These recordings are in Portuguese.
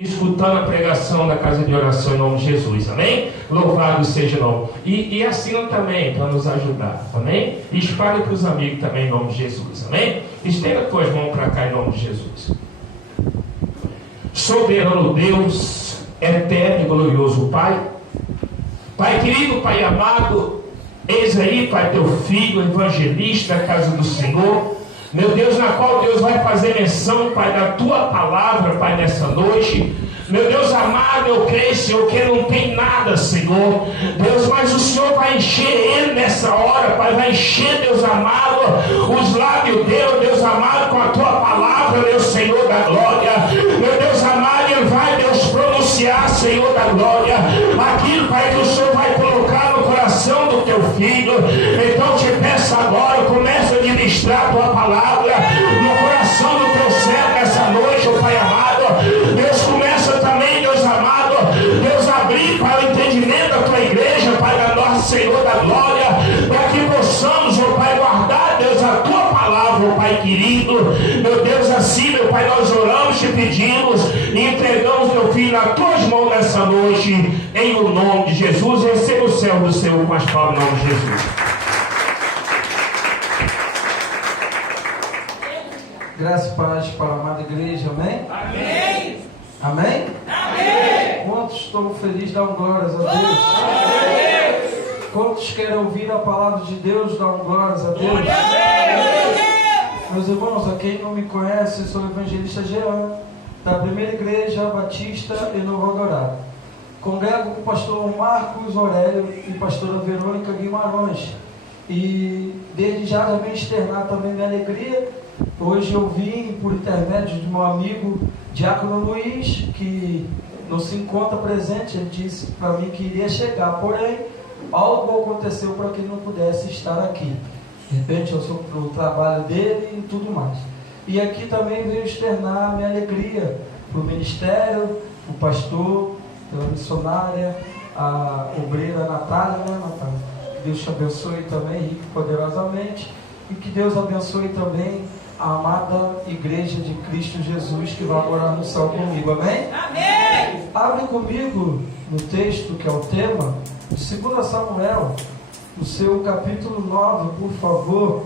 escutando a pregação da casa de oração em nome de Jesus, amém? Louvado seja o nome. E assina também para nos ajudar, amém? E espalhe para os amigos também em nome de Jesus, amém? Estenda tuas mãos para cá em nome de Jesus. Soberano Deus, eterno e glorioso Pai, Pai querido, Pai amado, eis aí, Pai, teu filho, evangelista da casa do Senhor, meu Deus, na qual Deus vai fazer menção, Pai, da tua palavra, Pai, nessa noite. Meu Deus amado, eu creio, Senhor, que ele não tem nada, Senhor. Deus, mas o Senhor vai encher ele nessa hora, Pai, vai encher, Deus amado, os lábios dele, Deus amado, com a tua palavra, meu Senhor da glória. Meu Deus amado, ele vai, Deus, pronunciar, Senhor da glória, aquilo, Pai, que o Senhor vai colocar no coração do teu filho. Então te peço agora, começa a ministrar a tua palavra no coração do teu servo nessa noite, oh Pai amado. Deus, começa também, Deus amado, Deus, abrir para o entendimento da tua igreja, Pai, da nossa Senhor da glória, para que possamos, oh Pai, guardar, Deus, a tua palavra, oh Pai querido. Meu Deus, assim, meu Pai, nós oramos, te pedimos e entregamos teu filho nas tuas mãos nessa noite, em o nome de Jesus. Receba o céu do Senhor com as palmas em nome de Jesus. Graça e paz para a amada igreja, amém? Amém! Amém? Amém! Quantos estão felizes, dão glórias a Deus? Amém! Quantos querem ouvir a palavra de Deus, dão glórias a Deus? Amém! Meus irmãos, a quem não me conhece, sou o evangelista Jean, da primeira igreja batista em Novo Dourado. Congrego com o pastor Marcos Aurélio e pastora Verônica Guimarães. E desde já vem externar também minha alegria. Hoje eu vim por intermédio de meu amigo Diácono Luiz, que não se encontra presente. Ele disse para mim que iria chegar, porém algo aconteceu para que ele não pudesse estar aqui. De repente eu sou para o trabalho dele e tudo mais. E aqui também veio externar minha alegria para o ministério, o pastor, pela missionária, a obreira Natália, né, Natália? Que Deus te abençoe também, rico e poderosamente, e que Deus abençoe também a amada igreja de Cristo Jesus que vai morar no céu comigo, amém? Amém! Abre comigo no texto que é o tema, de 2 Samuel, no seu capítulo 9, por favor.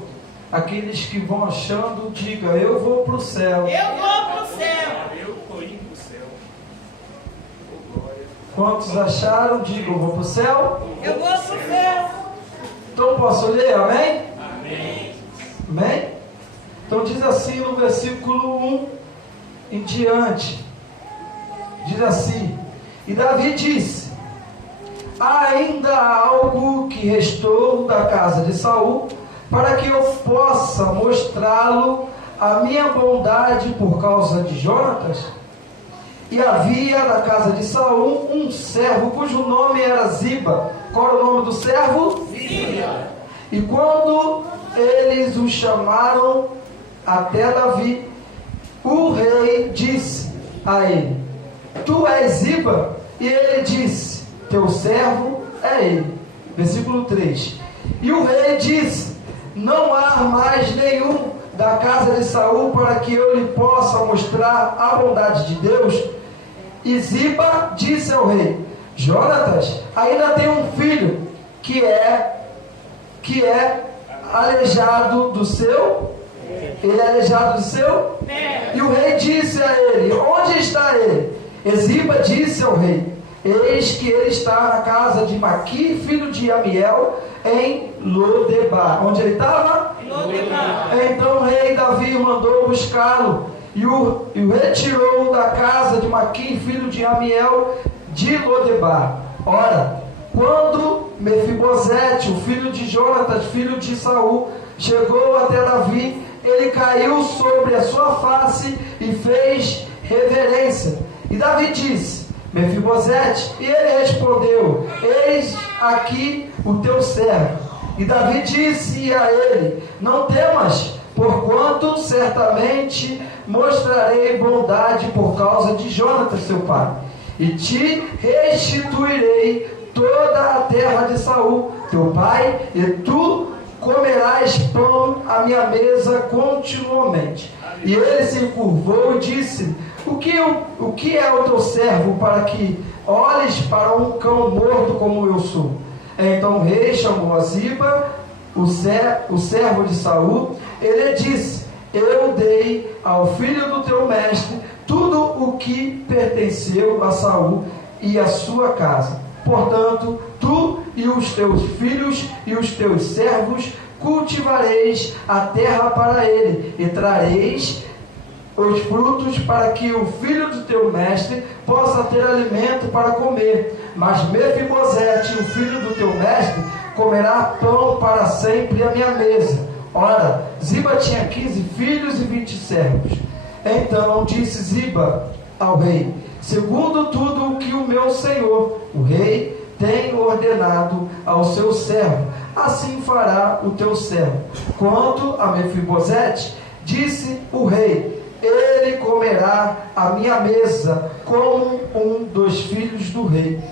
Aqueles que vão achando, diga: eu vou para o céu. Eu vou para o céu! Eu estou indo para o céu. Quantos acharam, diga: eu vou para o céu. Eu vou para o céu! Então posso ler, amém? Amém. Amém? Então diz assim no versículo 1 em diante, diz assim: e Davi disse: há ainda algo que restou da casa de Saul, para que eu possa mostrá-lo a minha bondade por causa de Jonatas. E havia na casa de Saul um servo cujo nome era Ziba. Qual era o nome do servo? Ziba. E quando eles o chamaram até Davi, o rei disse a ele: tu és Ziba? E ele disse: teu servo é ele. Versículo 3. E o rei disse: não há mais nenhum da casa de Saul para que eu lhe possa mostrar a bondade de Deus. E Ziba disse ao rei: Jonatas ainda tem um filho que é aleijado do seu. Ele é aleijado do seu. E o rei disse a ele: onde está ele? E Ziba disse ao rei: eis que ele está na casa de Maqui, filho de Amiel, em Lodebar. Onde ele estava? Lodebar. Então o rei Davi mandou buscá-lo e o retirou da casa de Maqui, filho de Amiel, de Lodebar. Ora, quando Mefibosete, o filho de Jonatas, filho de Saul, chegou até Davi, ele caiu sobre a sua face e fez reverência. E Davi disse: Mefibosete, e ele respondeu: eis aqui o teu servo. E Davi disse a ele: não temas, porquanto certamente mostrarei bondade por causa de Jonatas, seu pai, e te restituirei toda a terra de Saul, teu pai, e tu comerás pão à minha mesa continuamente. E ele se curvou e disse: O que é o teu servo para que olhes para um cão morto como eu sou? Então o rei chamou a Ziba, o servo de Saul. Ele disse: eu dei ao filho do teu mestre tudo o que pertenceu a Saul e a sua casa. Portanto, tu e os teus filhos e os teus servos cultivareis a terra para ele, e trareis os frutos para que o filho do teu mestre possa ter alimento para comer. Mas Mefibosete, o filho do teu mestre, comerá pão para sempre à minha mesa. Ora, Ziba tinha 15 filhos e 20 servos. Então disse Ziba ao rei: segundo tudo o que o meu senhor, o rei, tem ordenado ao seu servo, assim fará o teu servo. Quanto a Mefibosete, disse o rei: ele comerá à minha mesa como um dos filhos do rei.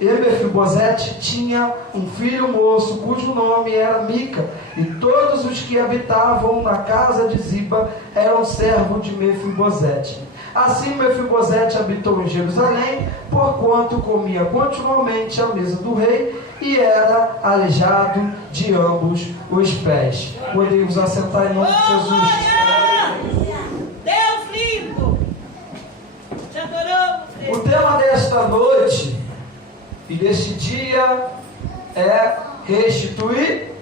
Mefibosete tinha um filho moço, cujo nome era Mica, e todos os que habitavam na casa de Ziba eram servos de Mefibosete. Assim Mefibosete habitou em Jerusalém, porquanto comia continuamente à mesa do rei, e era aleijado de ambos os pés. Podemos assentar em nome de Jesus. Deus lindo! Te adoramos, Deus. O tema desta noite e deste dia é restituir.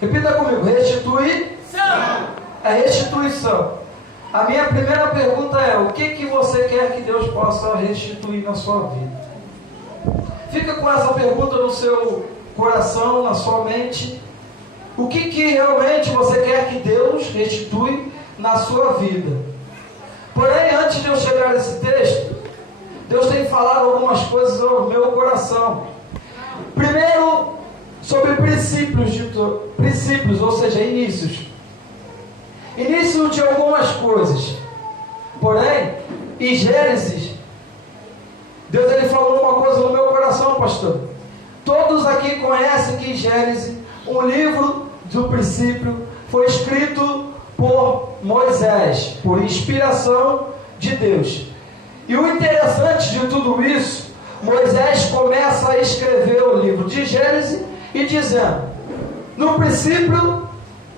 Repita comigo: restituir. É restituição. A minha primeira pergunta é: o que você quer que Deus possa restituir na sua vida? Fica com essa pergunta no seu coração, na sua mente. O que realmente você quer que Deus restitui na sua vida? Porém, antes de eu chegar nesse texto, Deus tem falado algumas coisas no meu coração. Primeiro, sobre princípios, ou seja, inícios. Início de algumas coisas. Porém, em Gênesis, Deus ele falou uma coisa no meu coração, pastor. Todos aqui conhecem que em Gênesis, um livro do princípio, foi escrito por Moisés, por inspiração de Deus. E o interessante de tudo isso, Moisés começa a escrever o livro de Gênesis e dizendo: no princípio,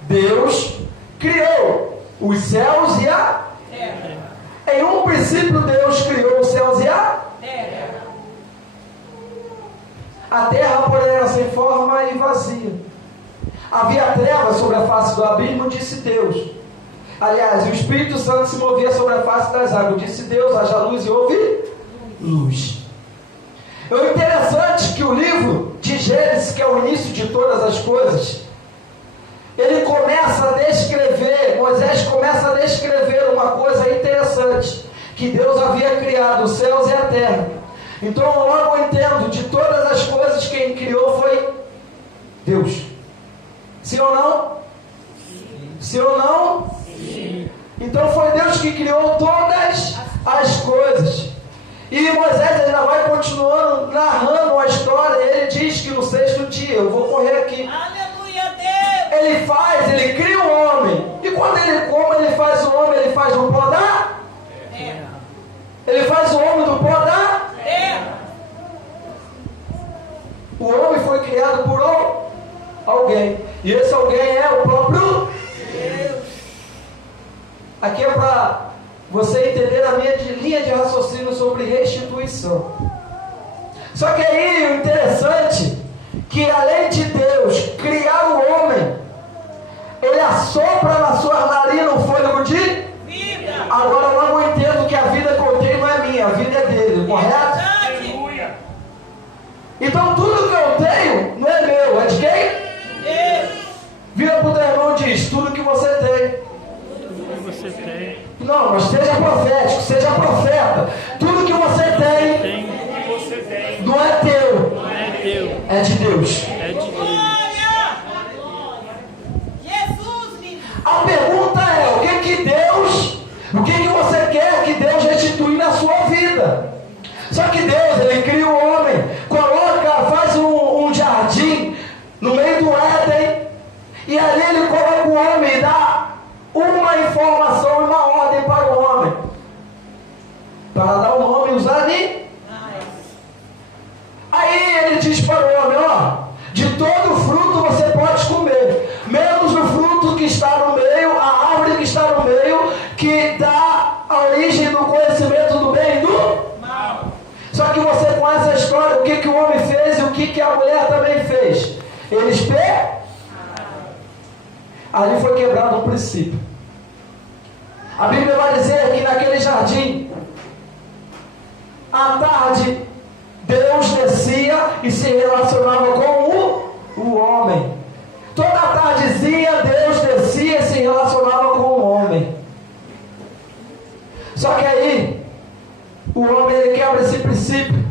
Deus criou os céus e a terra. Em um princípio, Deus criou os céus e a terra. A terra, porém, era sem forma e vazia. Havia trevas sobre a face do abismo, disse Deus. Aliás, o Espírito Santo se movia sobre a face das águas. Disse Deus: haja luz, e houve luz. O interessante é que o livro de Gênesis, que é o início de todas as coisas, ele começa a descrever, Moisés começa a descrever uma coisa interessante, que Deus havia criado os céus e a terra. Então logo eu entendo, de todas as coisas quem criou foi Deus. Sim ou não? Sim ou não? Sim. Então foi Deus que criou todas as coisas. E Moisés ainda vai continuando narrando a história. Ele diz que no sexto dia, eu vou correr aqui. Aleluia, Deus! Ele cria o homem. E quando como ele faz o homem, ele faz do pó da terra. Ele faz o homem do pó da terra. O homem foi criado por alguém. E esse alguém é o próprio Deus. Aqui é para você entender a minha linha de raciocínio sobre restituição. Só que aí o interessante que além de Deus criar o homem, ele assopra na sua narina um fôlego de vida. Agora logo eu entendo que a vida que eu tenho não é minha, a vida é dele, correto? Aleluia. Então tudo que eu tenho não é meu, é de quem? Deus. Vira para o teu irmão e diz: tudo que você tem. Você tem. Não, mas seja profético, seja profeta. Tudo que você tem não é teu, Não é teu. é de Deus. É de Deus. Glória. Jesus, lindo. A pergunta é: o que você quer que Deus restitui na sua vida? Só que Deus, ele cria o homem, faz um jardim no meio do Éden, e ali ele coloca o homem e dá uma informação, uma ordem para o homem. para dar o nome aos animais. Aí ele diz para o homem, ó, de todo fruto você pode comer, menos o fruto que está no meio, a árvore que está no meio, que dá a origem do conhecimento do bem e do mal. Só que você conhece a história, o que o homem fez e o que a mulher também fez. Eles pecaram. Ali foi quebrado um princípio. A Bíblia vai dizer que naquele jardim, à tarde, Deus descia e se relacionava com o homem. Toda tardezinha Deus descia e se relacionava com o homem. Só que aí, o homem ele quebra esse princípio.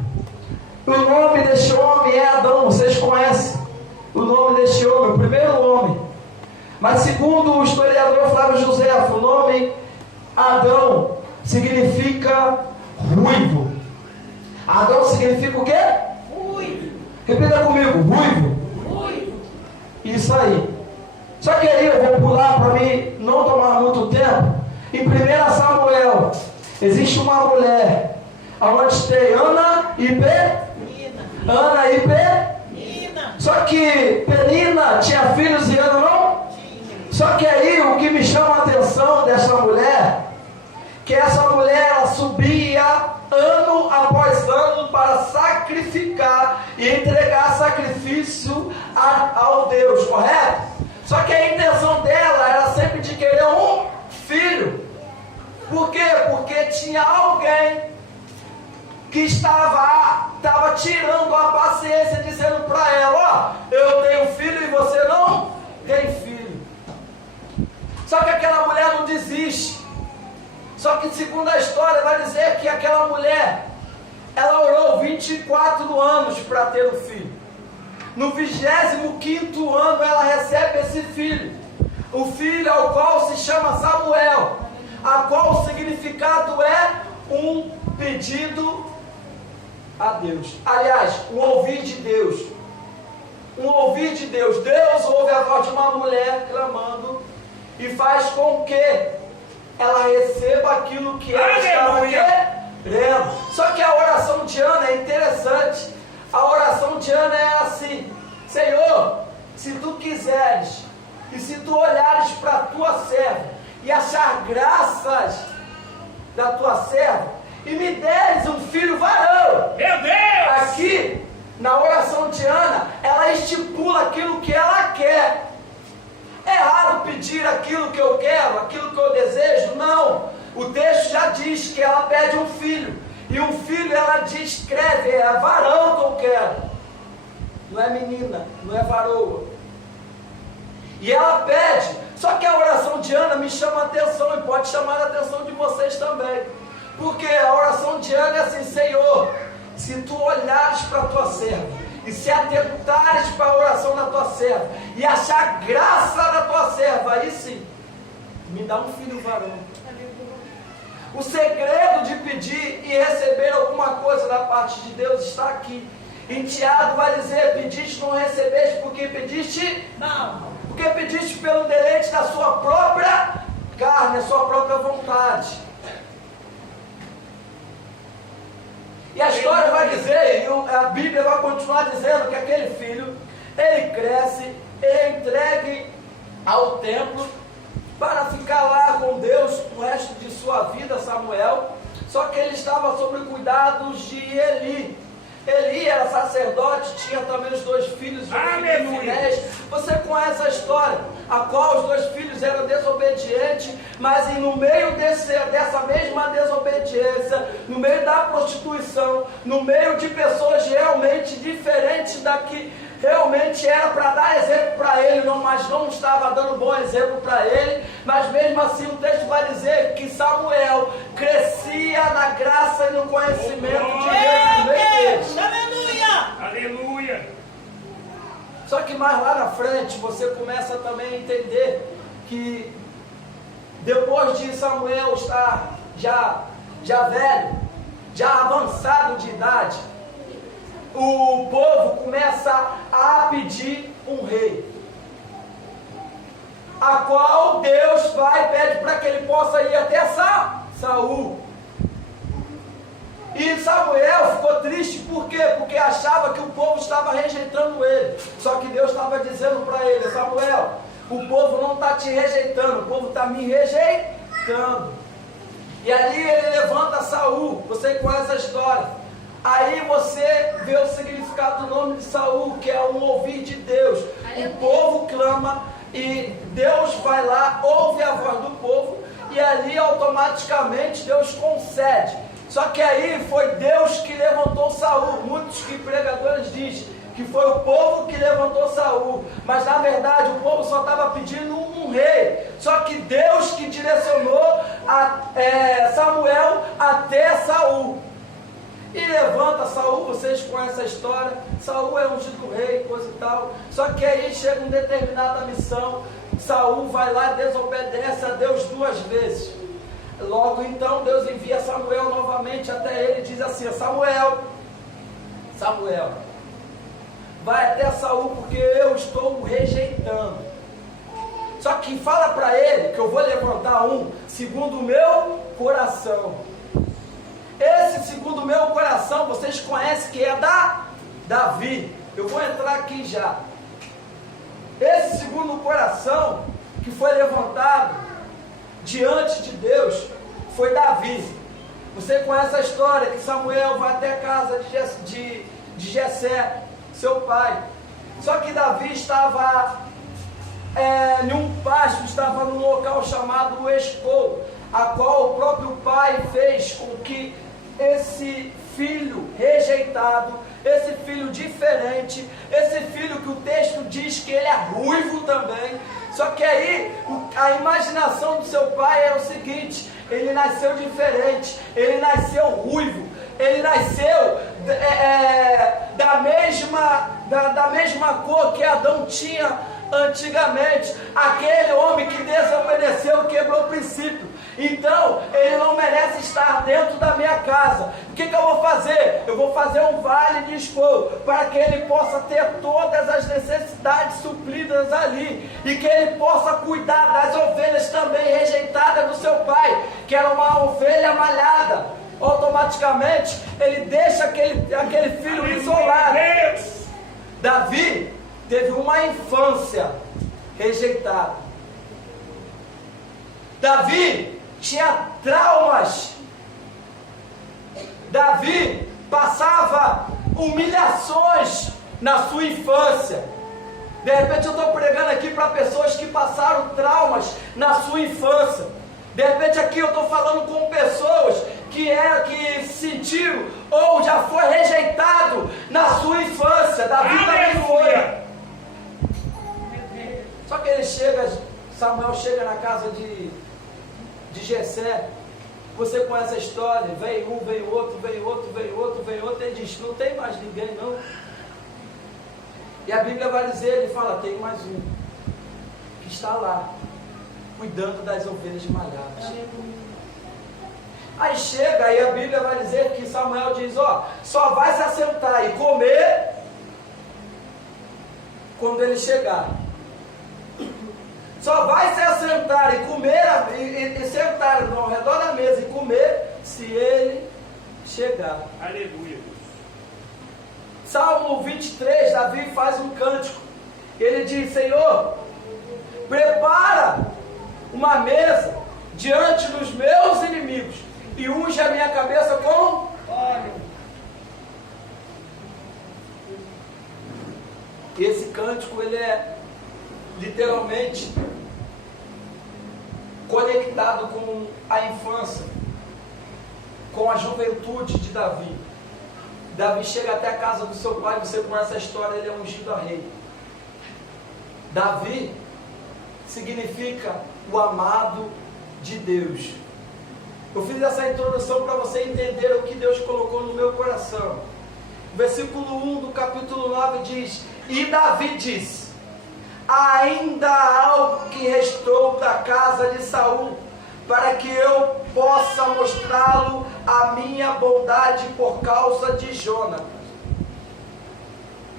O nome deste homem é Adão, vocês conhecem o nome deste homem, o primeiro homem. Mas segundo o historiador Flávio Josefo, o nome Adão significa ruivo. Adão significa o quê? Ruivo. Repita comigo, ruivo. Ruivo. Isso aí. Só que aí eu vou pular para mim não tomar muito tempo. Em 1 Samuel, existe uma mulher onde tem Ana e Penina. Ana e Penina. Só que Penina tinha filhos e Ana não? Só que aí o que me chama a atenção dessa mulher, que essa mulher ela subia ano após ano para sacrificar e entregar sacrifício ao Deus, correto? Só que a intenção dela era sempre de querer um filho. Por quê? Porque tinha alguém que estava tirando a paciência, dizendo para ela, ó, eu tenho filho e você não tem filho. Só que aquela mulher não desiste. Só que segundo a história vai dizer que aquela mulher, ela orou 24 anos para ter um filho. No 25º ano ela recebe esse filho. O filho ao qual se chama Samuel, a qual o significado é um pedido a Deus. Aliás, um ouvir de Deus. Um ouvir de Deus. Deus ouve a voz de uma mulher clamando e faz com que ela receba aquilo que ela estava querendo. Só que a oração de Ana é interessante. A oração de Ana é assim: Senhor, se tu quiseres e se tu olhares para a tua serva e achar graças da tua serva e me deres um filho varão. Meu Deus! Aqui, na oração de Ana, ela estipula aquilo que ela quer. É raro pedir aquilo que eu quero, aquilo que eu desejo? Não. O texto já diz que ela pede um filho. E um filho ela descreve, é varão que eu quero. Não é menina, não é varoa. E ela pede. Só que a oração de Ana me chama a atenção e pode chamar a atenção de vocês também. Porque a oração de Ana é assim: Senhor, se tu olhares para a tua serva e se atentares para a oração da tua serva e achar graça da tua serva, aí sim, me dá um filho varão. O segredo de pedir e receber alguma coisa da parte de Deus está aqui. Em Tiago vai dizer: pediste, não recebeste, porque pediste? Não. Porque pediste pelo deleite da sua própria carne, a sua própria vontade. E a história vai dizer, e a Bíblia vai continuar dizendo que aquele filho, ele cresce, ele é entregue ao templo para ficar lá com Deus o resto de sua vida, Samuel. Só que ele estava sob cuidados de Eli. Eli era sacerdote, tinha também os dois filhos, Inés. Você conhece a história, a qual os dois filhos eram desobedientes, mas no meio dessa mesma desobediência, no meio da prostituição, no meio de pessoas realmente diferentes da que realmente era para dar exemplo para ele, mas não estava dando bom exemplo para ele. Mas mesmo assim o texto vai dizer que Samuel crescia na graça e no conhecimento de Deus. Aleluia! Aleluia! Só que mais lá na frente você começa também a entender que depois de Samuel estar já velho, já avançado de idade, o povo começa a pedir um rei, a qual Deus vai e pede para que ele possa ir até Saul. ficou triste, por quê? Porque achava que o povo estava rejeitando ele. Só que Deus estava dizendo para ele: Samuel, o povo não está te rejeitando, o povo está me rejeitando. E ali ele levanta Saul, você conhece a história. Aí você vê o significado do nome de Saul, que é um ouvir de Deus. O povo clama e Deus vai lá, ouve a voz do povo, e ali automaticamente Deus concede. Só que aí foi Deus que levantou Saul. Muitos que pregadores dizem que foi o povo que levantou Saul, mas na verdade o povo só estava pedindo um rei. Só que Deus que direcionou Samuel até Saul. E levanta Saul, vocês conhecem a história. Saul é ungido rei, coisa e tal. Só que aí chega uma determinada missão. Saul vai lá e desobedece a Deus 2 vezes. Logo então Deus envia Samuel novamente até ele e diz assim: Samuel, vai até Saul porque eu estou o rejeitando. Só que fala para ele que eu vou levantar um segundo o meu coração. Esse segundo o meu coração, vocês conhecem que é Davi. Eu vou entrar aqui já. Esse segundo o coração que foi levantado diante de Deus foi Davi. Você conhece a história que Samuel vai até a casa de Jessé, seu pai. Só que Davi estava em um pasto, estava num local chamado Escol, a qual o próprio pai fez com que esse filho rejeitado, esse filho diferente, esse filho que o texto diz que ele é ruivo também. Só que aí a imaginação do seu pai era o seguinte: ele nasceu diferente, ele nasceu ruivo, ele nasceu da mesma cor que Adão tinha antigamente. Aquele homem que desobedeceu quebrou o princípio. Então, ele não merece estar dentro da minha casa. O que eu vou fazer? Eu vou fazer um vale de Escol, para que ele possa ter todas as necessidades supridas ali, e que ele possa cuidar das ovelhas também rejeitadas do seu pai, que era uma ovelha malhada. Automaticamente, ele deixa aquele filho isolado. Davi teve uma infância rejeitada. Davi tinha traumas. Davi passava humilhações na sua infância. De repente eu estou pregando aqui para pessoas que passaram traumas na sua infância. De repente aqui eu estou falando com pessoas que sentiram ou já foi rejeitado na sua infância. Davi também foi. Só que Samuel chega na casa de Jessé. Você conhece a história? Vem um, vem outro, vem outro, vem outro, vem outro. Ele diz: não tem mais ninguém não. E a Bíblia vai dizer, ele fala: tem mais um, que está lá, cuidando das ovelhas malhadas. Aí chega, e a Bíblia vai dizer que Samuel diz: só vai se assentar e comer quando ele chegar. Só vai se assentar e comer, e sentar ao redor da mesa e comer, se ele chegar. Aleluia. Salmo 23, Davi faz um cântico. Ele diz: Senhor, prepara uma mesa diante dos meus inimigos e unge a minha cabeça com óleo. Esse cântico, ele é literalmente conectado com a infância, com a juventude de Davi. Davi chega até a casa do seu pai, você conhece a história, ele é ungido a rei. Davi significa o amado de Deus. Eu fiz essa introdução para você entender o que Deus colocou no meu coração. O versículo 1 do capítulo 9 diz: e Davi disse: ainda há algo que restou da casa de Saul, para que eu possa mostrá-lo a minha bondade por causa de Jonatas.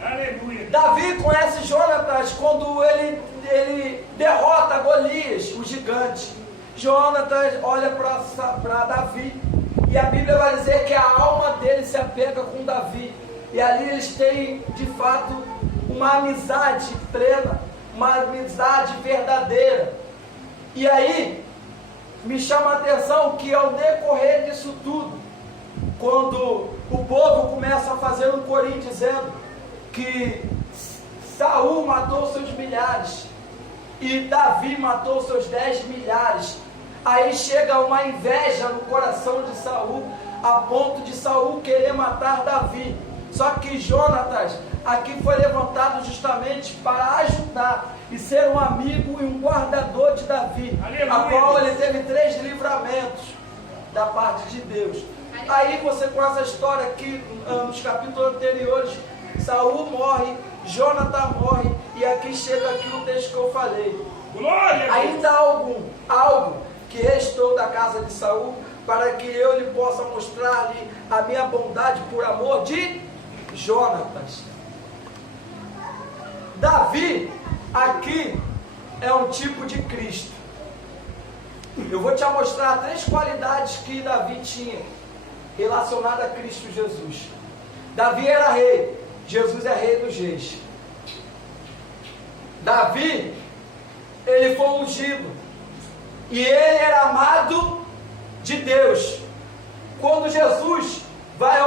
Aleluia. Davi conhece Jonatas quando ele derrota Golias, o gigante. Jonatas olha para Davi, e a Bíblia vai dizer que a alma dele se apega com Davi. E ali eles têm, de fato, uma amizade plena, uma amizade verdadeira. E aí, me chama a atenção que ao decorrer disso tudo, quando o povo começa a fazer um corim dizendo que Saul matou seus milhares e Davi matou seus 10 milhares, aí chega uma inveja no coração de Saul, a ponto de Saul querer matar Davi. Só que Jonatas aqui foi levantado justamente para ajudar e ser um amigo e um guardador de Davi, a qual ele teve 3 livramentos da parte de Deus. Aí você conhece a história aqui nos capítulos anteriores. Saul morre, Jonatas morre, e aqui chega aqui o texto que eu falei. Glória! Ainda algo que restou da casa de Saul, para que eu lhe possa mostrar-lhe a minha bondade por amor de Jonatas. Davi aqui é um tipo de Cristo. Eu vou te mostrar 3 qualidades que Davi tinha relacionadas a Cristo Jesus. Davi era rei, Jesus é rei dos reis. Davi, ele foi ungido e ele era amado de Deus. Quando Jesus vai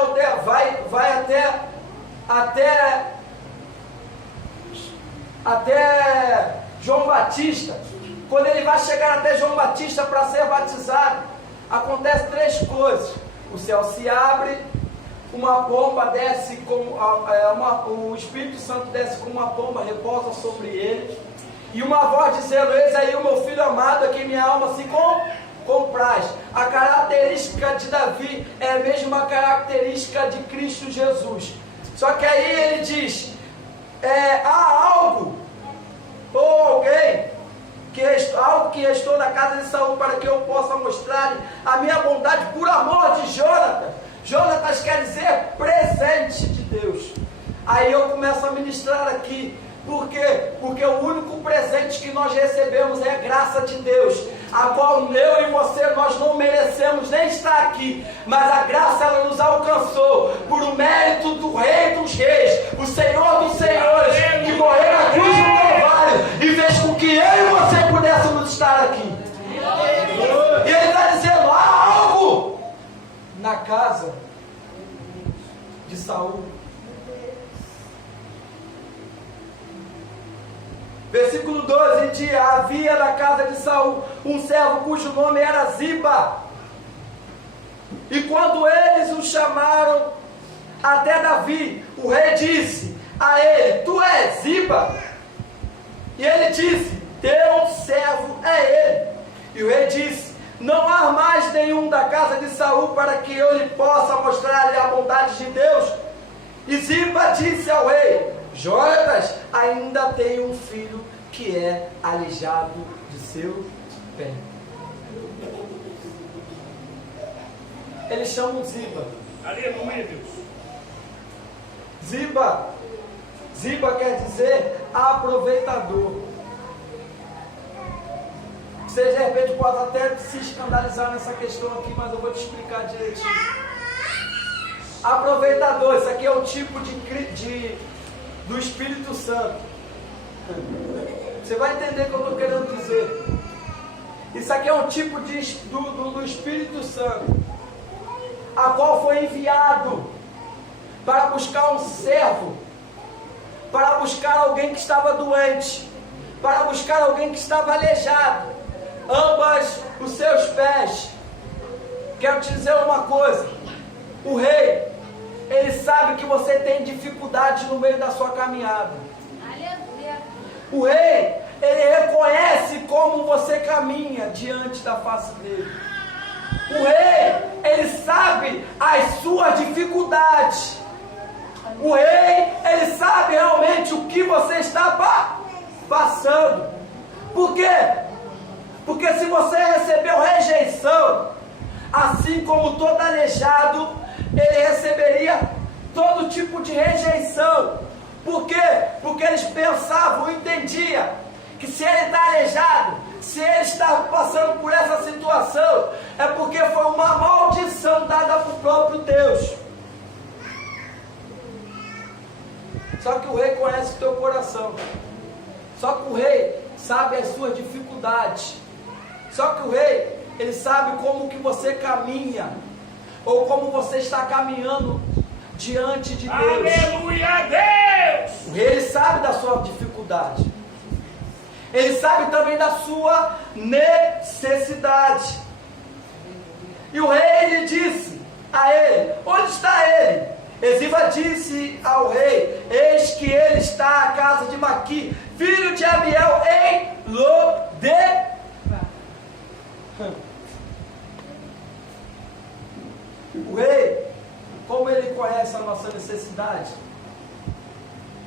até João Batista, quando ele vai chegar até João Batista para ser batizado, acontece 3 coisas. O céu se abre, uma pomba desce, o Espírito Santo desce como uma pomba, repousa sobre ele, e uma voz dizendo: eis aí o meu filho amado, a quem minha alma se compraz. A característica de Davi é a mesma característica de Cristo Jesus. Só que aí ele diz: há algo, ou alguém, algo que restou na casa de Saul, para que eu possa mostrar a minha bondade por amor de Jonatas. Jonatas quer dizer presente de Deus. Aí eu começo a ministrar aqui. Por quê? Porque o único presente que nós recebemos é a graça de Deus, a qual eu e você, nós não merecemos nem estar aqui, mas a graça ela nos alcançou por o mérito do Rei dos Reis, o Senhor dos Senhores, que morreu na cruz do Calvário e fez com que eu e você pudéssemos estar aqui. E ele está dizendo: há algo na casa de Saul. Versículo 12 diz: havia na casa de Saul um servo cujo nome era Ziba. E quando eles o chamaram até Davi, o rei disse a ele: tu és Ziba? E ele disse: teu servo é ele. E o rei disse: não há mais nenhum da casa de Saul para que eu lhe possa mostrar-lhe a bondade de Deus? E Ziba disse ao rei: Jonatas ainda tem um filho que é aleijado de seu pé. Eles chamam Ziba. Aleluia, Deus. Ziba quer dizer aproveitador. Você de repente pode até se escandalizar nessa questão aqui, mas eu vou te explicar direitinho. Aproveitador, isso aqui é o tipo do Espírito Santo. Você vai entender o que eu estou querendo dizer. Isso aqui é um tipo do Espírito Santo, a qual foi enviado para buscar um servo, para buscar alguém que estava doente, para buscar alguém que estava aleijado, ambas os seus pés. Quero te dizer uma coisa: o rei, ele sabe que você tem dificuldade no meio da sua caminhada. Aleluia. O rei, ele reconhece como você caminha diante da face dele. O rei, ele sabe as suas dificuldades. O rei, ele sabe realmente o que você está passando. Por quê? Porque se você recebeu rejeição, assim como todo aleijado, ele receberia todo tipo de rejeição. Por quê? Porque eles pensavam, entendiam que se ele está aleijado, se ele está passando por essa situação, é porque foi uma maldição dada por próprio Deus. Só que o rei conhece o teu coração. Só que o rei sabe as suas dificuldades. Só que o rei, ele sabe como que você caminha, ou como você está caminhando diante de Deus. Aleluia a Deus! O rei, ele sabe da sua dificuldade. Ele sabe também da sua necessidade. E o rei, ele disse a ele: onde está ele? Ziba disse ao rei: eis que ele está à casa de Maqui, filho de Amiel, em Lodebar. O rei, como ele conhece a nossa necessidade,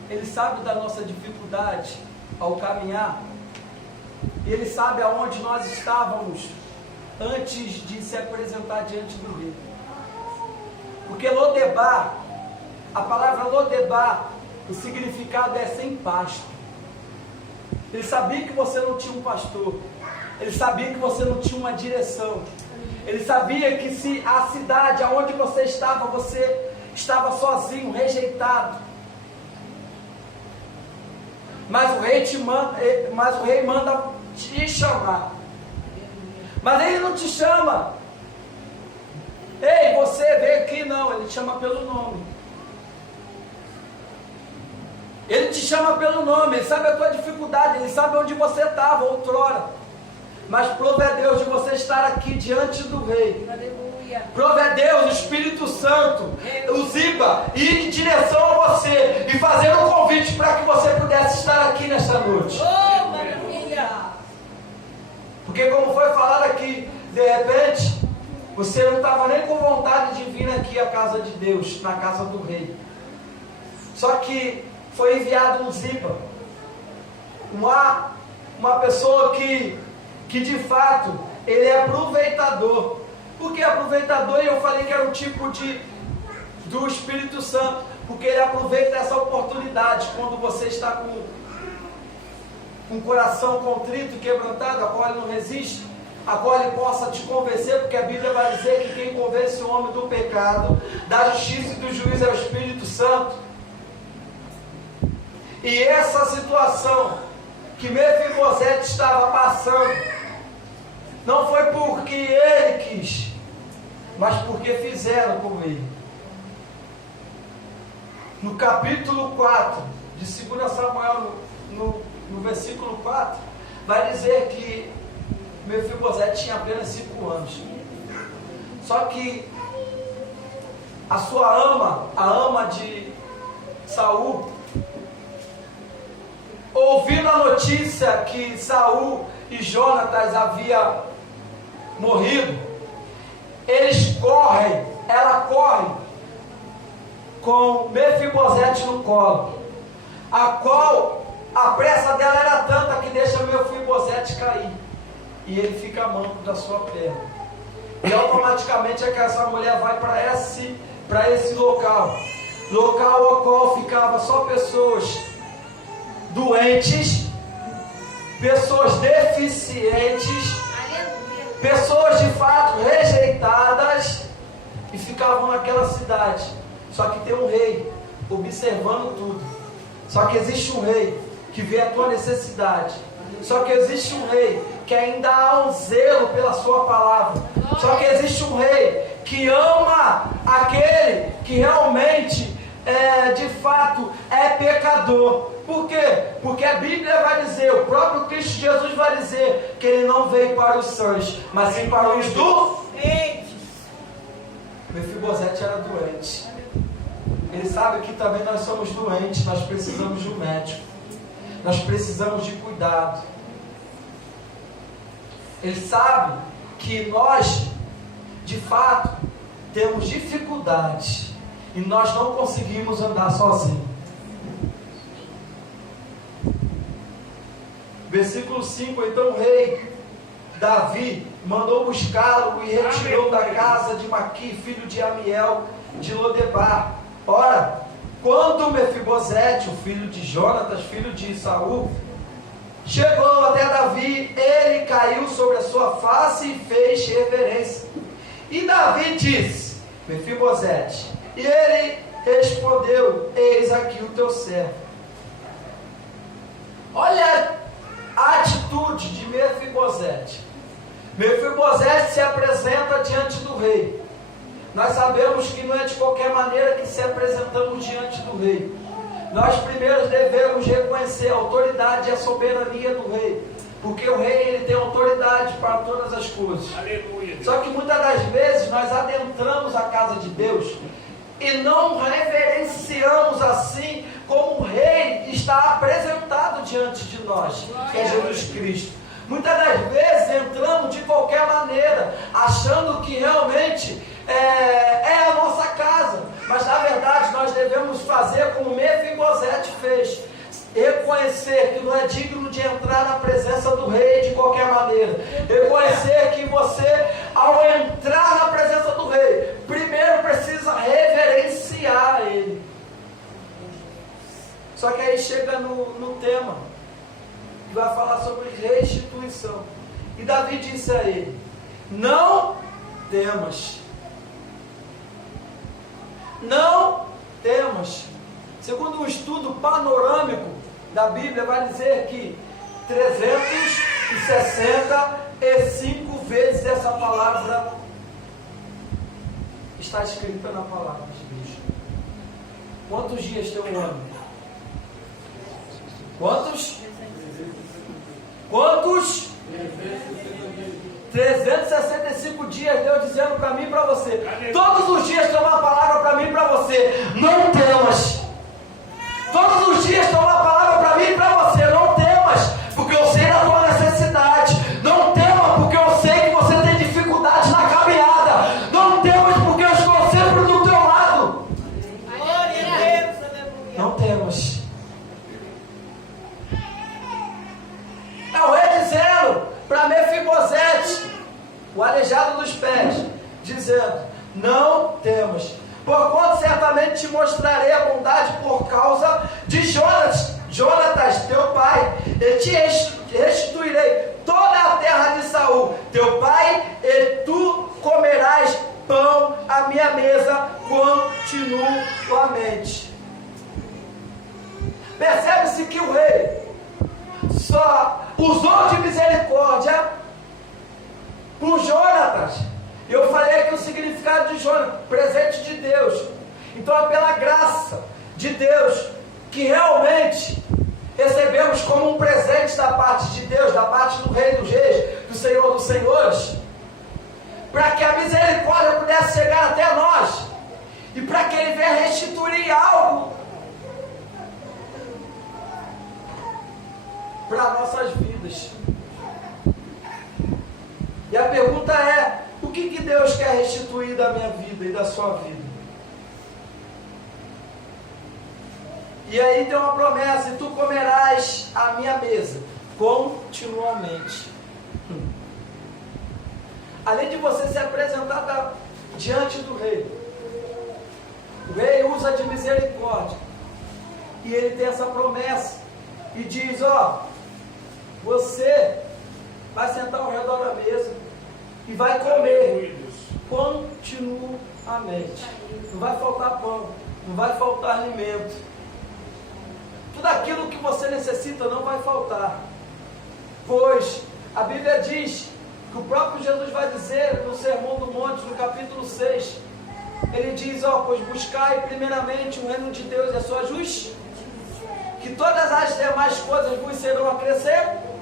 ele sabe da nossa dificuldade ao caminhar, e ele sabe aonde nós estávamos antes de se apresentar diante do rei. Porque Lodebar, a palavra Lodebar, o significado é sem pasto. Ele sabia que você não tinha um pastor. Ele sabia que você não tinha uma direção. Ele sabia que se a cidade aonde você estava sozinho, rejeitado. Mas o rei manda te chamar. Mas ele não te chama: ei, você veio aqui. Não, ele te chama pelo nome. Ele te chama pelo nome. Ele sabe a tua dificuldade. Ele sabe onde você estava outrora. Mas prove a Deus de você estar aqui diante do rei. Aleluia. Prove a Deus, o Espírito Santo, o Ziba, ir em direção a você e fazer um convite para que você pudesse estar aqui nesta noite. Oh, maravilha. Porque como foi falado aqui, de repente, você não estava nem com vontade de vir aqui à casa de Deus, na casa do rei. Só que foi enviado um Ziba, uma pessoa que de fato, ele é aproveitador. Por que aproveitador? E eu falei que era um tipo do Espírito Santo, porque ele aproveita essa oportunidade quando você está com um coração contrito e quebrantado, a qual ele não resiste, a qual ele possa te convencer, porque a Bíblia vai dizer que quem convence o homem do pecado, da justiça e do juízo é o Espírito Santo. E essa situação que Mefibosete estava passando, não foi porque ele quis, mas porque fizeram com ele. No capítulo 4 de 2 Samuel, no versículo 4, vai dizer que Mefibosete tinha apenas 5 anos. Só que a sua ama, a ama de Saul, ouvindo a notícia que Saul e Jonatas haviam morrido, ela corre com Mefibosete no colo, a qual a pressa dela era tanta que deixa Mefibosete cair, e ele fica manco da sua perna, e automaticamente essa mulher vai para esse local ao qual ficava só pessoas doentes, pessoas deficientes, pessoas de fato rejeitadas, e ficavam naquela cidade. Só que tem um rei observando tudo. Só que existe um rei que vê a tua necessidade. Só que existe um rei que ainda há um zelo pela sua palavra. Só que existe um rei que ama aquele que realmente de fato é pecador. Por quê? Porque a Bíblia vai dizer, o próprio Cristo Jesus vai dizer que ele não veio para os sãos, mas sim para os doentes. Mefibosete era doente. Ele sabe que também nós somos doentes, nós precisamos de um médico, nós precisamos de cuidado. Ele sabe que nós, de fato, temos dificuldades e nós não conseguimos andar sozinhos. Versículo 5, então o rei Davi mandou buscá-lo e retirou da casa de Maqui, filho de Amiel, de Lodebar. Ora, quando Mefibosete, o filho de Jonatas, filho de Saul, chegou até Davi, ele caiu sobre a sua face e fez reverência. E Davi disse, Mefibosete, e ele respondeu: eis aqui o teu servo. Olha a atitude de Mefibosete. Mefibosete se apresenta diante do rei. Nós sabemos que não é de qualquer maneira que se apresentamos diante do rei. Nós primeiro devemos reconhecer a autoridade e a soberania do rei, porque o rei ele tem autoridade para todas as coisas. Aleluia. Só que muitas das vezes nós adentramos a casa de Deus e não reverenciamos assim como o rei está apresentado diante de nós, que é Jesus Cristo. Muitas das vezes entramos de qualquer maneira, achando que realmente é a nossa casa, mas na verdade nós devemos fazer como Mefibosete fez, reconhecer que não é digno de entrar na presença do rei de qualquer maneira, reconhecer que você, ao entrar na presença do rei, primeiro precisa reverenciar ele. Só que aí chega no tema, que vai falar sobre restituição, e Davi disse a ele: não temas, não temas. Segundo um estudo panorâmico da Bíblia, vai dizer que 365 vezes essa palavra está escrita na palavra de Deus. Quantos dias tem um ano? Quantos? 365 dias Deus dizendo para mim e para você. Todos os dias tem uma palavra para mim e para você: não temas. Todos os dias tem uma palavra para mim e para você: não temas, porque eu sei da tua necessidade. Não temas, porque eu sei que você tem dificuldade na caminhada. Não temas, porque eu estou sempre do teu lado. Glória a Deus, aleluia. Não temas. É o rei dizendo para Mefibosete, o aleijado dos pés, dizendo: não temas, porquanto certamente te mostrarei a bondade por causa de Jonatas, teu pai, e te restituirei toda a terra de Saul, teu pai, e tu comerás pão à minha mesa continuamente. Percebe-se que o rei só usou de misericórdia por Jonatas. Eu falei aqui o significado de Jonatas: presente de Deus. Então é pela graça de Deus que realmente recebemos como um presente da parte de Deus, da parte do Rei dos Reis, do Senhor dos Senhores, para que a misericórdia pudesse chegar até nós e para que Ele venha restituir algo para nossas vidas. E a pergunta é: o que Deus quer restituir da minha vida e da sua vida? E aí tem uma promessa: e tu comerás a minha mesa continuamente. Além de você se apresentar diante do rei, o rei usa de misericórdia, e ele tem essa promessa e diz: você vai sentar ao redor da mesa e vai comer continuamente. Não vai faltar pão, não vai faltar alimento. Tudo aquilo que você necessita não vai faltar. Pois a Bíblia diz que o próprio Jesus vai dizer no Sermão do Monte, no capítulo 6, ele diz: pois buscai primeiramente o reino de Deus e a sua justiça, que todas as demais coisas vos serão acrescentadas.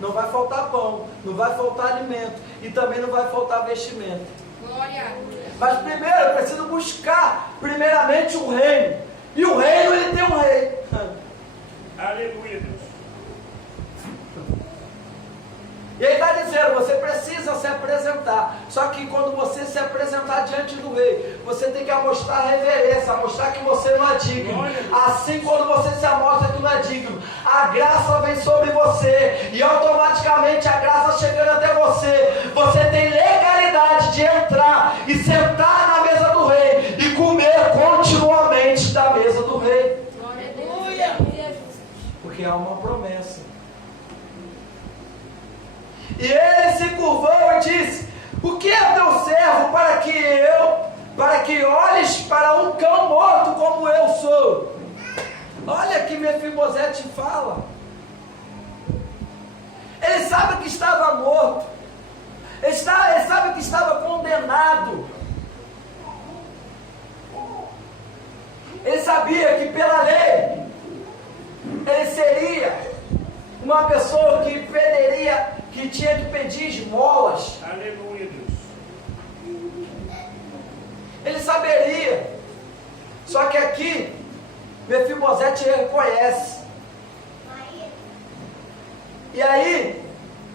Não vai faltar pão, não vai faltar alimento e também não vai faltar vestimento. Glória. Mas primeiro eu preciso buscar primeiramente o reino. E o reino, ele tem um rei. Aleluia, Deus. E ele está dizendo: você precisa se apresentar. Só que quando você se apresentar diante do rei, você tem que mostrar reverência, mostrar que você não é digno. Assim, quando você se amostra que não é digno, a graça vem sobre você, e automaticamente a graça chegando até você, você tem legalidade de entrar e sentar na mesa do rei e comer continuamente da mesa do rei. Aleluia. Porque há uma promessa. E ele se curvou e disse: o que é teu servo para que olhes para um cão morto eu sou. Olha que Mefibosete fala. Ele sabe que estava morto. Ele sabe que estava condenado. Ele sabia que pela lei ele seria uma pessoa que tinha que pedir esmolas. Aleluia, Deus. Ele saberia. Só que aqui Mefibosete reconhece. E aí,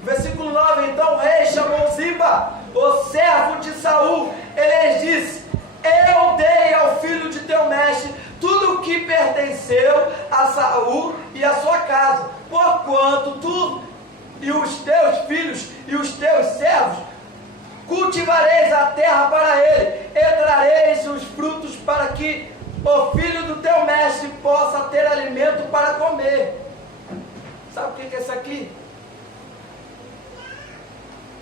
versículo 9, então o rei chamou Ziba, o servo de Saul. Ele disse: eu dei ao filho de teu mestre tudo o que pertenceu a Saul e a sua casa, porquanto tu e os teus filhos e os teus servos cultivareis a terra para ele, e trareis os frutos para que o filho do teu mestre possa ter alimento para comer. Sabe o que é isso aqui?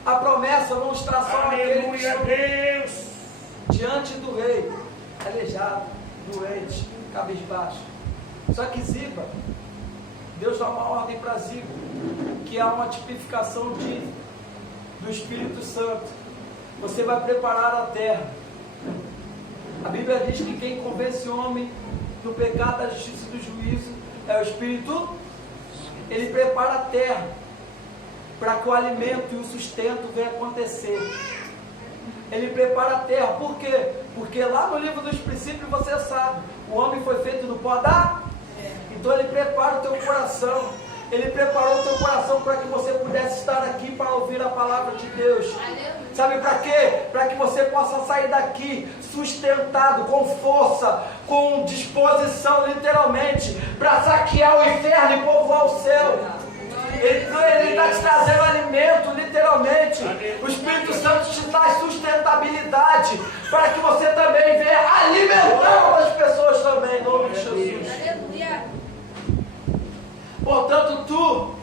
A promessa não está só naquele que está diante do rei, aleijado, doente, cabisbaixo. Só que Ziba, Deus dá uma ordem para Ziba, que é uma tipificação do Espírito Santo. Você vai preparar a terra. A Bíblia diz que quem convence o homem do pecado, da justiça e do juízo é o Espírito. Ele prepara a terra para que o alimento e o sustento venha acontecer. Ele prepara a terra, por quê? Porque lá no livro dos princípios você sabe, o homem foi feito do pó da terra. Então ele prepara o teu coração. Ele preparou o teu coração para que você pudesse estar aqui para ouvir a palavra de Deus. Sabe para quê? Para que você possa sair daqui sustentado, com força, com disposição, literalmente, para saquear o inferno e povoar o céu. Ele está te trazendo alimento, literalmente. O Espírito Santo te traz sustentabilidade, para que você também venha alimentar outras pessoas também, em nome de Jesus. Portanto, tu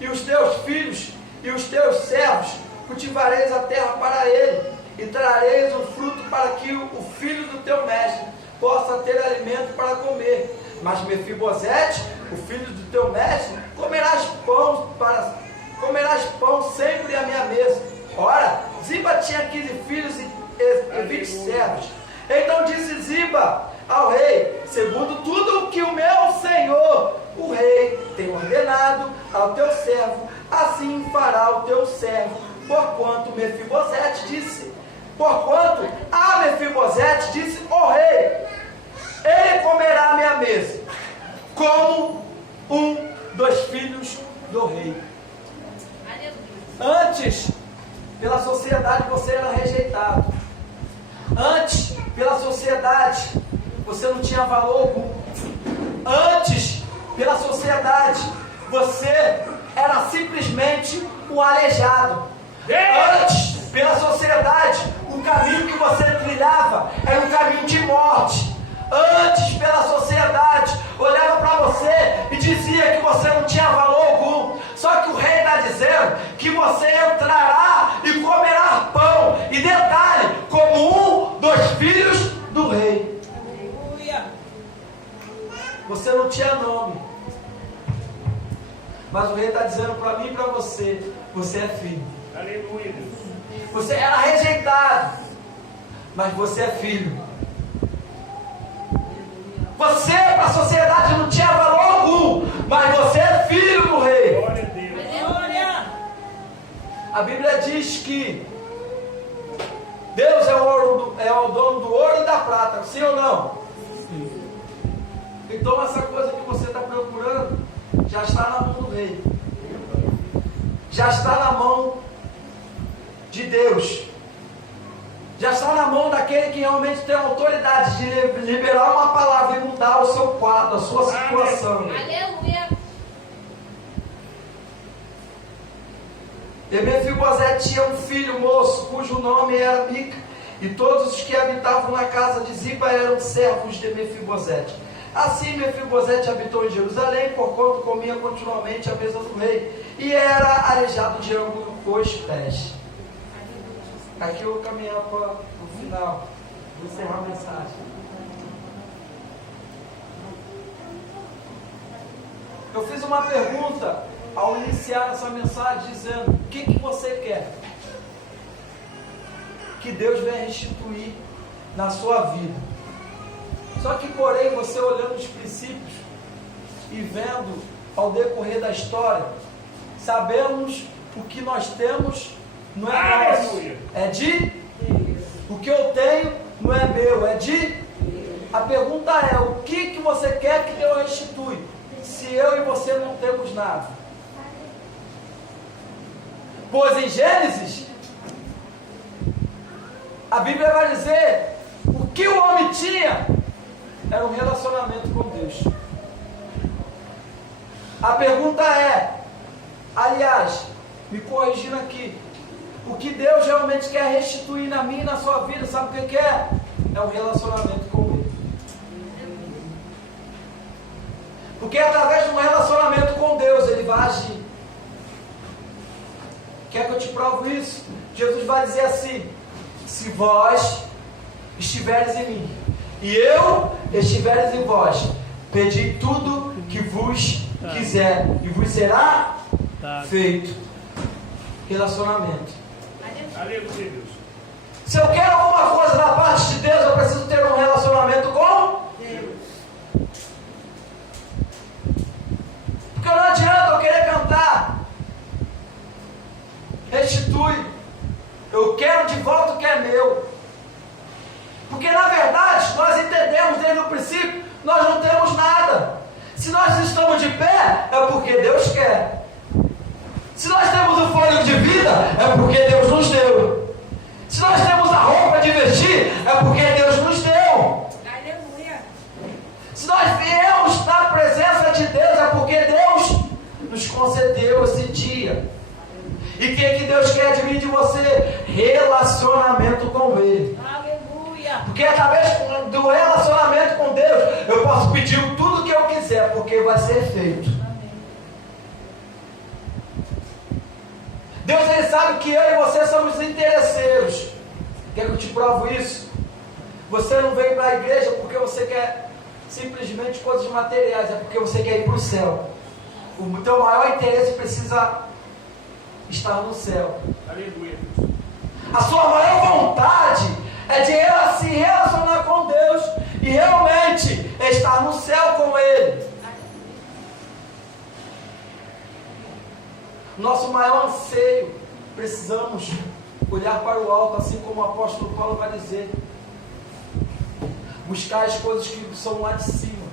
e os teus filhos e os teus servos cultivareis a terra para ele, e trareis o fruto para que o filho do teu mestre possa ter alimento para comer. Mas Mefibosete, o filho do teu mestre, comerás pão sempre à minha mesa. Ora, Ziba tinha 15 filhos e 20 servos. Então disse Ziba ao rei: segundo tudo o que o meu senhor, o rei, tem ordenado ao teu servo, assim fará o teu servo. Porquanto a Mefibosete disse o rei: ele comerá à minha mesa, como um dos filhos do rei. Antes, pela sociedade você era rejeitado. Antes, pela sociedade, você não tinha valor algum. Antes, pela sociedade, você era simplesmente um aleijado. Antes, pela sociedade, o caminho que você trilhava era um caminho de morte. Antes, pela sociedade, olhava para você e dizia que você não tinha valor algum. Só que o rei está dizendo que você entrará e comerá pão. E detalhe, como um dos filhos do rei. Você não tinha nome, mas o rei está dizendo para mim e para você: você é filho. Aleluia, Deus. Você era rejeitado, mas você é filho. Você para a sociedade não tinha valor algum, mas você é filho do rei. Glória a Deus. Glória. A Bíblia diz que Deus é o dono do ouro e da prata, sim ou não? Sim. Então essa coisa que você está procurando já está na mão do rei, já está na mão de Deus, já está na mão daquele que realmente tem a autoridade de liberar uma palavra e mudar o seu quadro, a sua situação. Aleluia. E Mefibosete tinha um filho moço, cujo nome era Mica, e todos os que habitavam na casa de Ziba eram servos de Mefibosete. Assim Mefibosete habitou em Jerusalém, porquanto comia continuamente à mesa do rei, e era aleijado de ambos os pés. Aqui eu vou caminhar para o final, vou encerrar a mensagem. Eu fiz uma pergunta ao iniciar essa mensagem dizendo: o que você quer que Deus venha restituir na sua vida? Só que, porém, você olhando os princípios e vendo ao decorrer da história, sabemos o que nós temos não é nosso, é de Deus. O que eu tenho não é meu, é de Deus. A pergunta é: o que você quer que Deus restitui, se eu e você não temos nada? Pois em Gênesis, a Bíblia vai dizer: o que o homem tinha era um relacionamento com Deus. A pergunta é, aliás, me corrigindo aqui, o que Deus realmente quer restituir na minha e na sua vida, sabe o que é? É um relacionamento com Ele. Porque através de um relacionamento com Deus, Ele vai agir. Quer que eu te provo isso? Jesus vai dizer assim: se vós estiveres em mim, e eu estiveres em vós, pedi tudo que vos quiser, e vos será feito. Relacionamento. Aleluia, Deus. Se eu quero alguma coisa da parte de Deus, eu preciso ter um relacionamento com Deus. Porque não adianta eu querer cantar restitui, eu quero de volta o que é meu. Porque na verdade, nós entendemos desde o princípio, nós não temos nada. Se nós estamos de pé, é porque Deus quer. Se nós temos o fôlego de vida, é porque Deus nos deu. Se nós temos a roupa de vestir, é porque Deus nos deu. Aleluia. Se nós viemos na presença de Deus, é porque Deus nos concedeu esse dia. E o que Deus quer de mim e de você? Relacionamento com Ele. Aleluia. Porque através do relacionamento com Deus, eu posso pedir tudo que eu quiser, porque vai ser feito. Deus, Ele sabe que eu e você somos interesseiros. Quer que eu te provo isso? Você não veio para a igreja porque você quer simplesmente coisas materiais, é porque você quer ir para o céu. O teu maior interesse precisa estar no céu. Aleluia. A sua maior vontade é de ela se relacionar com Deus e realmente estar no céu com Ele. Nosso maior anseio, precisamos olhar para o alto, assim como o apóstolo Paulo vai dizer. Buscar as coisas que são lá de cima,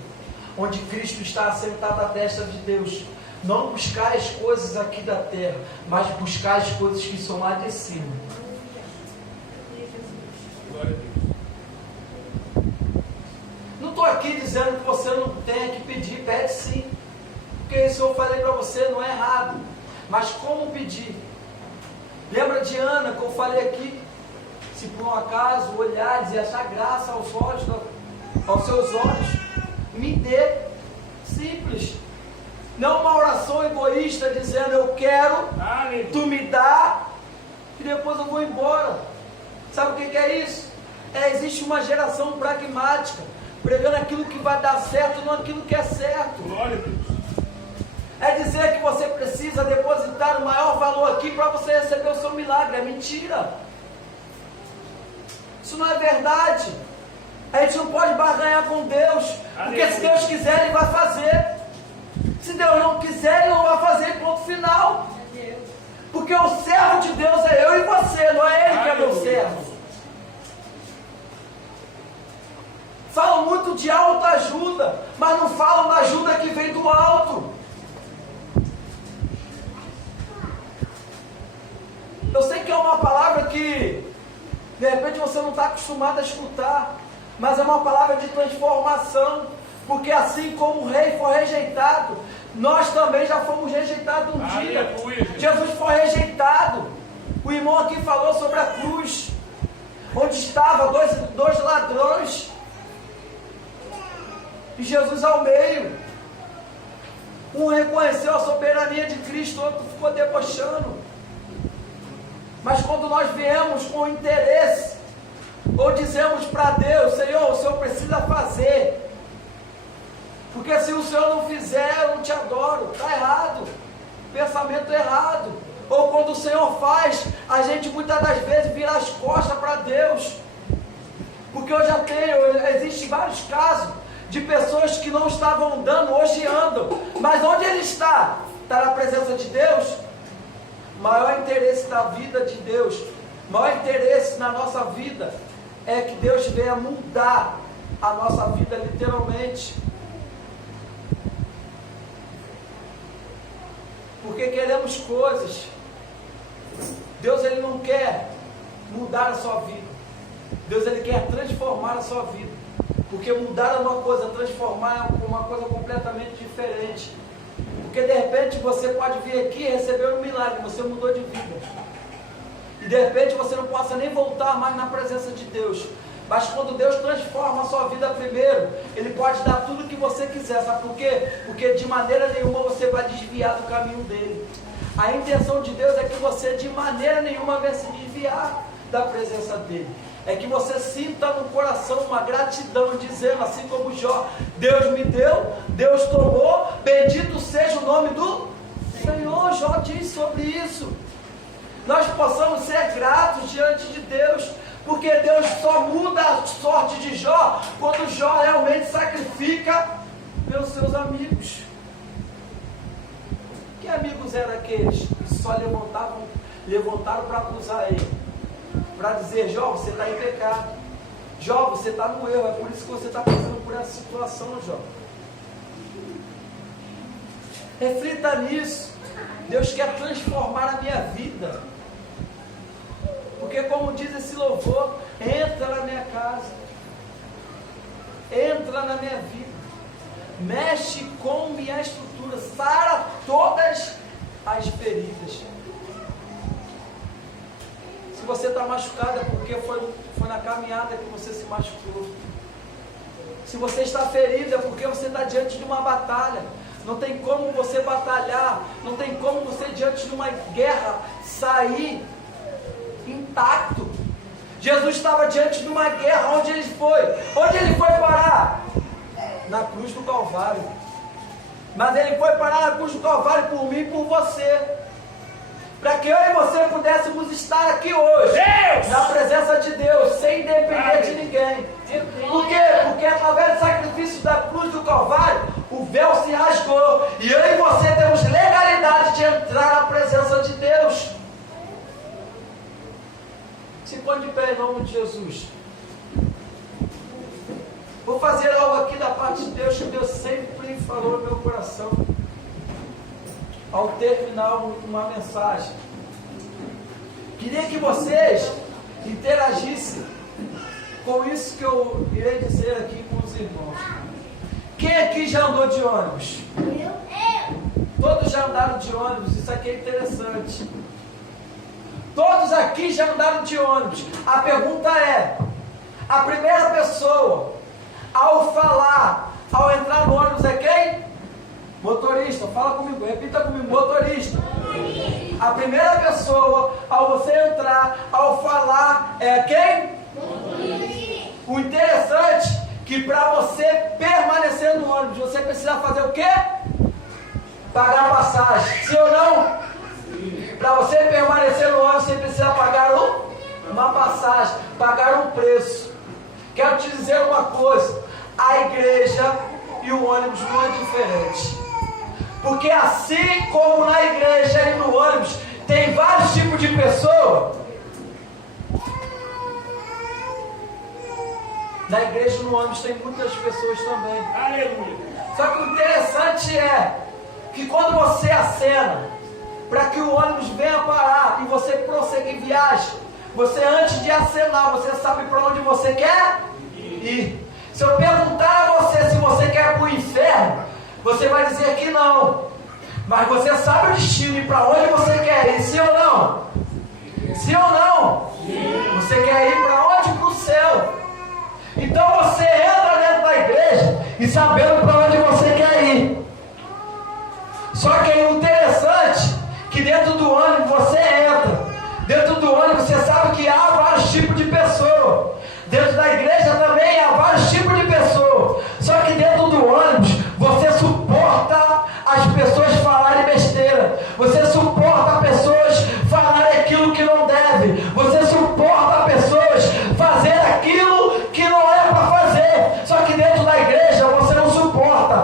onde Cristo está assentado à destra de Deus. Não buscar as coisas aqui da terra, mas buscar as coisas que são lá de cima. Glória a Deus. Não estou aqui dizendo que você não tem que pedir, pede sim. Porque isso eu falei para você, não é errado. Mas como pedir? Lembra de Ana, que eu falei aqui? Se por um acaso olhares e achar graça aos seus olhos, me dê. Simples. Não uma oração egoísta dizendo eu quero, tu me dá e depois eu vou embora. Sabe o que é isso? Existe uma geração pragmática, pregando aquilo que vai dar certo, não aquilo que é certo. Glória a Deus. É dizer que você precisa depositar o maior valor aqui para você receber o seu milagre. É mentira. Isso não é verdade. A gente não pode barganhar com Deus, porque se Deus quiser, Ele vai fazer. Se Deus não quiser, Ele não vai fazer, ponto final. Porque o servo de Deus é eu e você, não é Ele que é meu servo. Falam muito de autoajuda, mas não falam da ajuda que vem do alto. Eu sei que é uma palavra que de repente você não está acostumado a escutar, mas é uma palavra de transformação, porque assim como o rei foi rejeitado, nós também já fomos rejeitados um dia. Jesus foi rejeitado. O irmão aqui falou sobre a cruz, onde estavam dois ladrões e Jesus ao meio. Um reconheceu a soberania de Cristo, o outro ficou debochando. Mas quando nós viemos com interesse, ou dizemos para Deus, Senhor, o Senhor precisa fazer, Porque se o Senhor não fizer, eu não te adoro. Está errado. Pensamento errado. Ou quando o Senhor faz, a gente muitas das vezes vira as costas para Deus. Porque eu já tenho, existem vários casos de pessoas que não estavam andando, hoje andam. Mas onde ele está? Está na presença de Deus? Maior interesse da vida de Deus, maior interesse na nossa vida é que Deus venha mudar a nossa vida literalmente. Porque queremos coisas. Deus ele não quer mudar a sua vida. Deus ele quer transformar a sua vida. Porque mudar é uma coisa, transformar é uma coisa completamente diferente. Porque de repente você pode vir aqui e receber um milagre, você mudou de vida. E de repente você não possa nem voltar mais na presença de Deus. Mas quando Deus transforma a sua vida primeiro, Ele pode dar tudo o que você quiser. Sabe por quê? Porque de maneira nenhuma você vai desviar do caminho dele. A intenção de Deus é que você de maneira nenhuma venha se desviar da presença dele. É que você sinta no coração uma gratidão, dizendo assim como Jó: Deus me deu, Deus tomou, bendito seja o nome do Senhor. Jó diz sobre isso. Nós possamos ser gratos diante de Deus, porque Deus só muda a sorte de Jó quando Jó realmente sacrifica pelos seus amigos. Que amigos eram aqueles que só levantaram para acusar ele? Para dizer: Jó, você está em pecado, Jó, você está no erro, é por isso que você está passando por essa situação, Jó. Reflita nisso. Deus quer transformar a minha vida, porque como diz esse louvor, entra na minha casa, entra na minha vida, mexe com minha estrutura, sara todas as feridas. Se você está machucado é porque foi na caminhada que você se machucou. Se você está ferido é porque você está diante de uma batalha. Não tem como você batalhar, não tem como você diante de uma guerra sair intacto. Jesus estava diante de uma guerra. Onde ele foi? Onde ele foi parar? Na cruz do Calvário. Mas ele foi parar na cruz do Calvário por mim e por você, para que eu e você pudéssemos estar aqui hoje, Deus! Na presença de Deus, sem depender de ninguém. Por quê? Porque através do sacrifício da cruz do Calvário, o véu se rasgou, e eu e você temos legalidade de entrar na presença de Deus. Se põe de pé em nome de Jesus. Vou fazer algo aqui da parte de Deus que Deus sempre falou no meu coração. Ao terminar uma mensagem, queria que vocês interagissem com isso que eu irei dizer aqui com os irmãos. Quem aqui já andou de ônibus? Todos já andaram de ônibus, isso aqui é interessante. Todos aqui já andaram de ônibus. A pergunta é: a primeira pessoa ao falar, ao entrar no ônibus é quem? Motorista. Fala comigo, repita comigo: motorista. A primeira pessoa ao você entrar, ao falar, é quem? Motorista. O interessante é que para você permanecer no ônibus, você precisa fazer o quê? Pagar a passagem. Sim ou não? Para você permanecer no ônibus, você precisa pagar uma passagem, pagar um preço. Quero te dizer uma coisa: a igreja e o ônibus não é diferente. Porque assim como na igreja e no ônibus tem vários tipos de pessoas, na igreja e no ônibus tem muitas pessoas também. Aleluia. Só que o interessante é que quando você acena para que o ônibus venha parar e você prosseguir viagem, você, antes de acenar, você sabe para onde você quer ir. Se eu perguntar a você se você quer ir para o inferno, você vai dizer que não. Mas você sabe o destino e para onde você quer ir, sim ou não? Sim ou não? Sim. Você quer ir para onde? Para o céu. Então você entra dentro da igreja e sabendo para onde você quer ir. Só que é interessante que dentro do ônibus você entra. Dentro do ônibus você sabe que há vários tipos de pessoas. Dentro da igreja também há vários tipos de pessoas. Só que dentro do ônibus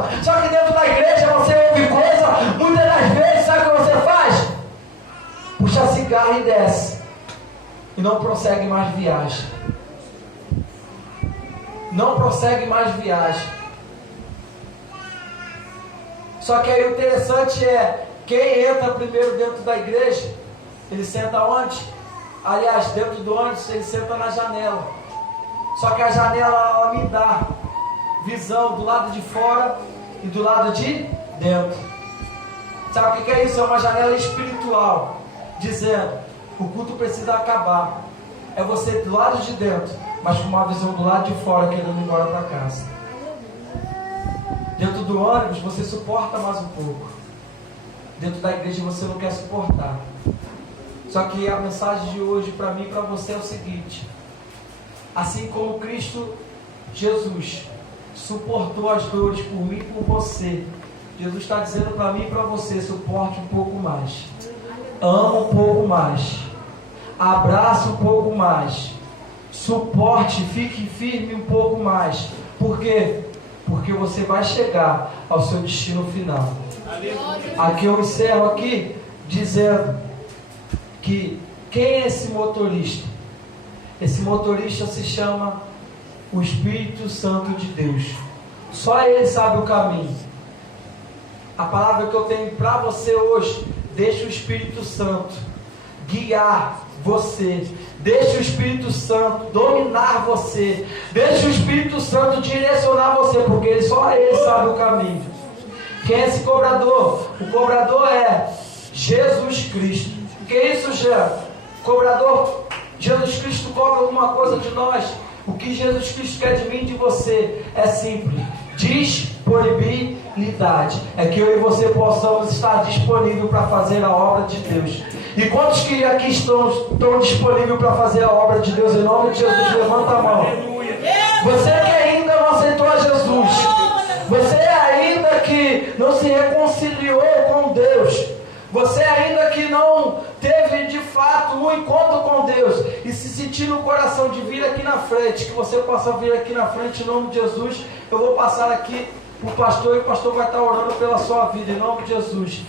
coisa. Só que dentro da igreja você ouve coisa, muitas das vezes, sabe o que você faz? Puxa cigarro e desce. E não prossegue mais viagem. Não prossegue mais viagem. Só que aí o interessante é, quem entra primeiro dentro da igreja, ele senta onde? Aliás, dentro do ônibus, ele senta na janela. Só que a janela, ela me dá visão do lado de fora e do lado de dentro. Sabe o que é isso? É uma janela espiritual, dizendo, o culto precisa acabar. É você do lado de dentro, mas com uma visão do lado de fora, querendo ir embora para casa. Dentro do ônibus você suporta mais um pouco. Dentro da igreja você não quer suportar. Só que a mensagem de hoje para mim e para você é o seguinte: assim como Cristo Jesus suportou as dores por mim e por você, Jesus está dizendo para mim e para você: suporte um pouco mais, ama um pouco mais, abraça um pouco mais, suporte, fique firme um pouco mais. Por quê? Porque você vai chegar ao seu destino final. Aqui eu encerro aqui dizendo que quem é esse motorista? Esse motorista se chama o Espírito Santo de Deus. Só Ele sabe o caminho. A palavra que eu tenho para você hoje: deixa o Espírito Santo guiar você, deixa o Espírito Santo dominar você, deixa o Espírito Santo direcionar você, porque só Ele sabe o caminho. Quem é esse cobrador? O cobrador é Jesus Cristo. Que é isso, Jean? Cobrador, Jesus Cristo cobra alguma coisa de nós. O que Jesus Cristo quer de mim e de você é simples: disponibilidade. É que eu e você possamos estar disponíveis para fazer a obra de Deus. E quantos que aqui estão disponíveis para fazer a obra de Deus? Em nome de Jesus, levanta a mão. Você que ainda não aceitou a Jesus, você ainda que não se reconciliou com Deus, você ainda que não teve de fato um encontro com Deus e se sentir no coração de vir aqui na frente, que você possa vir aqui na frente em nome de Jesus. Eu vou passar aqui para o pastor e o pastor vai estar orando pela sua vida em nome de Jesus.